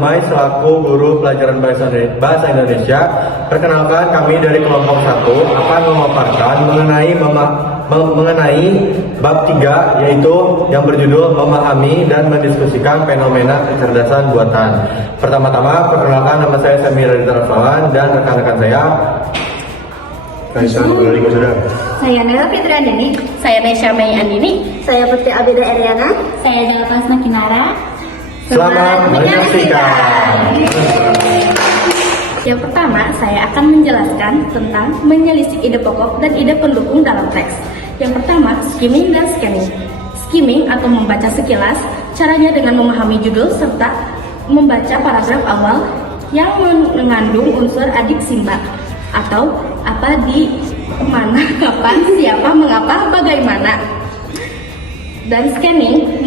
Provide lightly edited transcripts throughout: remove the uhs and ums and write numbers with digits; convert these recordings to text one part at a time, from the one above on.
Dumai selaku guru pelajaran Bahasa Indonesia. Perkenalkan, kami dari kelompok 1 akan memaparkan mengenai bab 3, yaitu yang berjudul memahami dan mendiskusikan fenomena kecerdasan buatan. Pertama-tama, perkenalkan, nama saya Samir Raditya Raflawan dan rekan-rekan saya. Saya Nela Fitriandini. Saya Nesya Mei Andini. Saya Putri Abida Eriana. Saya Delepasna Kinara. Selamat menyaksikan. Yang pertama, saya akan menjelaskan tentang menyelisih ide pokok dan ide pendukung dalam teks. Yang pertama, skimming dan scanning. Skimming atau membaca sekilas, caranya dengan memahami judul serta membaca paragraf awal yang mengandung unsur adik simba atau apa, di mana, kapan, siapa, mengapa, bagaimana. Dan scanning,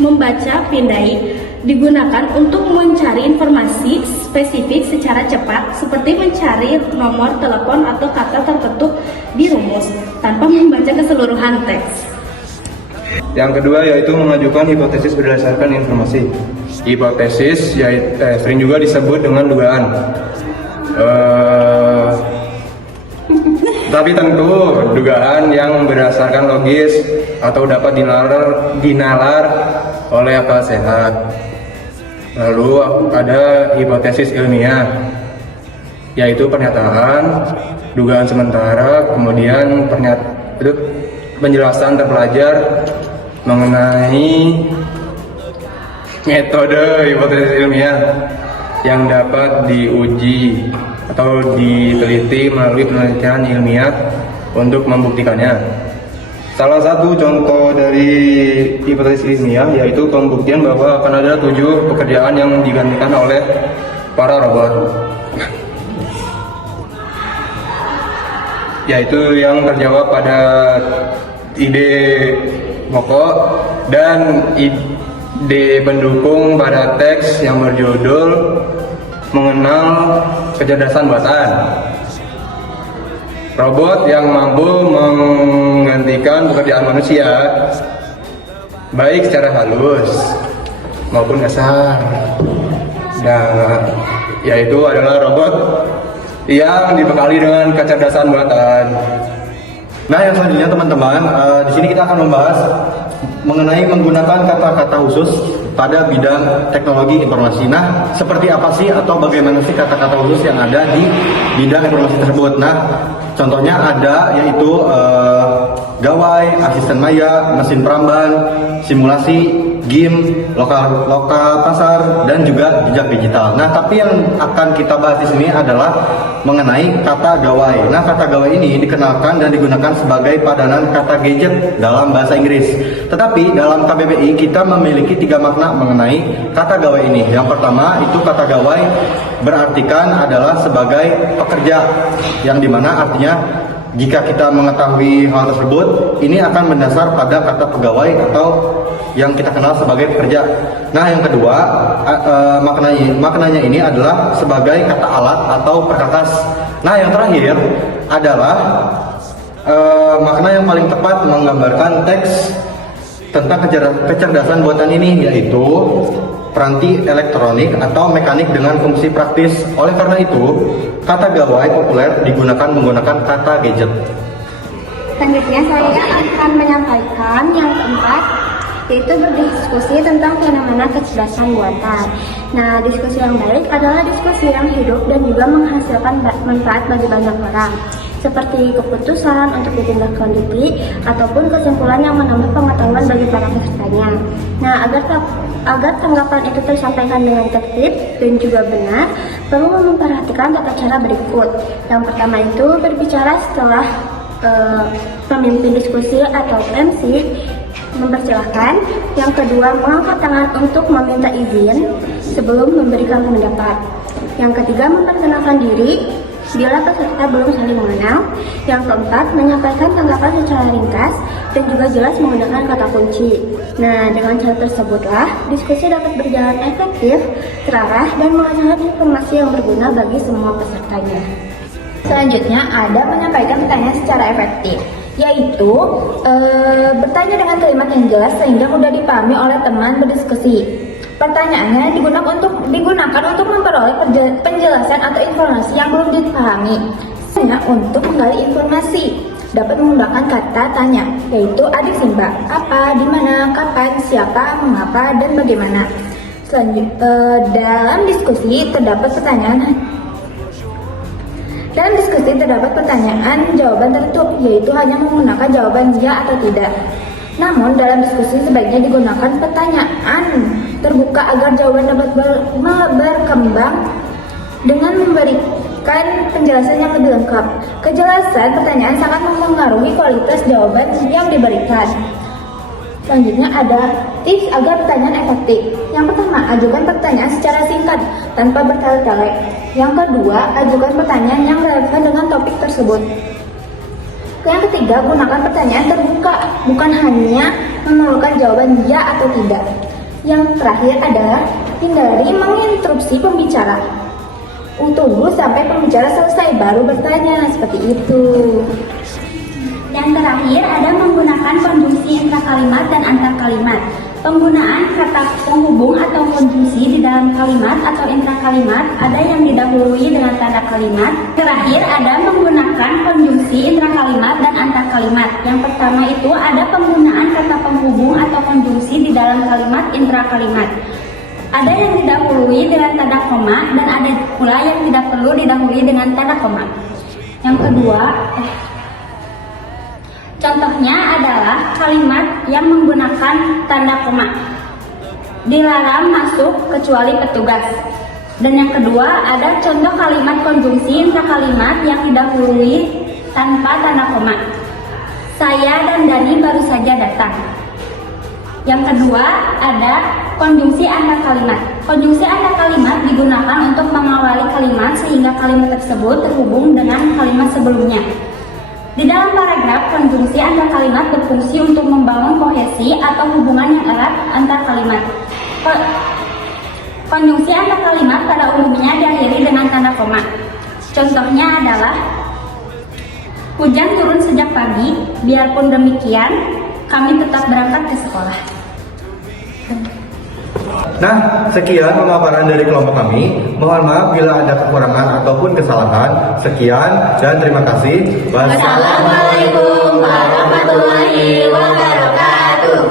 membaca pindai, digunakan untuk mencari informasi spesifik secara cepat, seperti mencari nomor telepon atau kata tertentu di rumus tanpa membaca keseluruhan teks. Yang kedua yaitu mengajukan hipotesis berdasarkan informasi. Hipotesis sering juga disebut dengan dugaan. Tapi tentu dugaan yang berdasarkan logis atau dapat dinalar oleh akal sehat. Lalu ada hipotesis ilmiah, yaitu pernyataan, dugaan sementara, kemudian penjelasan terpelajar mengenai metode hipotesis ilmiah yang dapat diuji atau diteliti melalui penelitian ilmiah untuk membuktikannya. Salah satu contoh dari hipotesis ilmiah yaitu pembuktian bahwa akan ada 7 pekerjaan yang digantikan oleh para robot, yaitu yang terjawab pada ide pokok dan ide pendukung pada teks yang berjudul mengenal kecerdasan buatan. Robot yang mampu menggantikan pekerjaan manusia, baik secara halus maupun kasar. Nah, yaitu adalah robot yang dibekali dengan kecerdasan buatan. Nah, yang selanjutnya teman-teman, di sini kita akan membahas mengenai menggunakan kata-kata khusus pada bidang teknologi informasi. Nah, seperti apa sih atau bagaimana sih kata-kata khusus yang ada di bidang informasi tersebut? Nah, contohnya ada yaitu gawai, asisten maya, mesin peramban, simulasi, game, lokal pasar, dan juga jejak digital. Nah, tapi yang akan kita bahas di sini adalah mengenai kata gawai. Nah, kata gawai ini dikenalkan dan digunakan sebagai padanan kata gadget dalam bahasa Inggris. Tetapi dalam KBBI kita memiliki 3 makna mengenai kata gawai ini. Yang pertama itu kata gawai berartikan adalah sebagai pekerja, yang dimana artinya jika kita mengetahui hal tersebut, ini akan mendasar pada kata pegawai atau yang kita kenal sebagai pekerja. Nah, yang kedua, maknanya ini adalah sebagai kata alat atau perkakas. Nah, yang terakhir adalah makna yang paling tepat menggambarkan teks tentang kecerdasan buatan ini, yaitu peranti elektronik atau mekanik dengan fungsi praktis. Oleh karena itu, kata gawai populer digunakan menggunakan kata gadget. Selanjutnya saya akan menyampaikan yang keempat, yaitu berdiskusi tentang fenomena kecerdasan buatan. Nah, diskusi yang baik adalah diskusi yang hidup dan juga menghasilkan manfaat bagi banyak orang, seperti keputusan untuk ditindaklanjuti ataupun kesimpulan yang menambah pengetahuan bagi para pesertanya. Nah, agar tanggapan itu tersampaikan dengan tertib dan juga benar, perlu memperhatikan tata cara berikut. Yang pertama itu berbicara setelah pemimpin diskusi atau MC mempersilahkan. Yang kedua, mengangkat tangan untuk meminta izin sebelum memberikan pendapat. Yang ketiga, memperkenalkan diri bila peserta belum saling mengenal. Yang keempat, menyampaikan tanggapan secara ringkas dan juga jelas menggunakan kata kunci. Nah, dengan cara tersebutlah diskusi dapat berjalan efektif, terarah, dan menghasilkan informasi yang berguna bagi semua pesertanya. Selanjutnya ada menyampaikan pertanyaan secara efektif, yaitu bertanya dengan kalimat yang jelas sehingga mudah dipahami oleh teman berdiskusi. Pertanyaannya digunakan untuk memperoleh penjelasan atau informasi yang belum dipahami. Misalnya untuk menggali informasi, dapat menggunakan kata tanya, yaitu adik simba, apa, di mana, kapan, siapa, mengapa, dan bagaimana. Dalam diskusi terdapat pertanyaan jawaban tertutup, yaitu hanya menggunakan jawaban ya atau tidak. Namun dalam diskusi sebaiknya digunakan pertanyaan terbuka agar jawaban dapat berkembang dengan memberikan penjelasan yang lebih lengkap. Kejelasan pertanyaan sangat mempengaruhi kualitas jawaban yang diberikan. Selanjutnya ada tips agar pertanyaan efektif. Yang pertama, ajukan pertanyaan secara singkat tanpa bertele-tele. Yang kedua, ajukan pertanyaan yang relevan dengan topik tersebut. Yang ketiga, gunakan pertanyaan terbuka, bukan hanya memerlukan jawaban ya atau tidak. Yang terakhir adalah hindari menginterupsi pembicara. Tunggu sampai pembicara selesai baru bertanya, seperti itu. Yang terakhir ada menggunakan konjungsi intrakalimat dan antarkalimat. Penggunaan kata penghubung atau konjungsi di dalam kalimat atau intrakalimat ada yang didahului dengan tanda kalimat. Terakhir ada menggunakan konjungsi intrakalimat dan antarkalimat. Yang pertama itu ada penggunaan kata penghubung atau konjungsi di dalam kalimat intrakalimat. Ada yang didahului dengan tanda koma dan ada pula yang tidak perlu didahului dengan tanda koma. Yang kedua, contohnya adalah kalimat yang menggunakan tanda koma. Dilarang masuk kecuali petugas. Dan yang kedua ada contoh kalimat konjungsi intrakalimat yang didahului tanpa tanda koma. Saya dan Dani baru saja datang. Yang kedua ada konjungsi antarkalimat. Konjungsi antarkalimat digunakan untuk mengawali kalimat sehingga kalimat tersebut terhubung dengan kalimat sebelumnya. Di dalam paragraf, konjungsi antarkalimat berfungsi untuk membangun kohesi atau hubungan yang erat antar kalimat. Konjungsi antarkalimat pada umumnya diakhiri dengan tanda koma. Contohnya adalah hujan turun sejak pagi, biarpun demikian kami tetap berangkat ke sekolah. Nah, sekian pemaparan dari kelompok kami. Mohon maaf bila ada kekurangan ataupun kesalahan. Sekian dan terima kasih. Wassalamualaikum warahmatullahi wabarakatuh.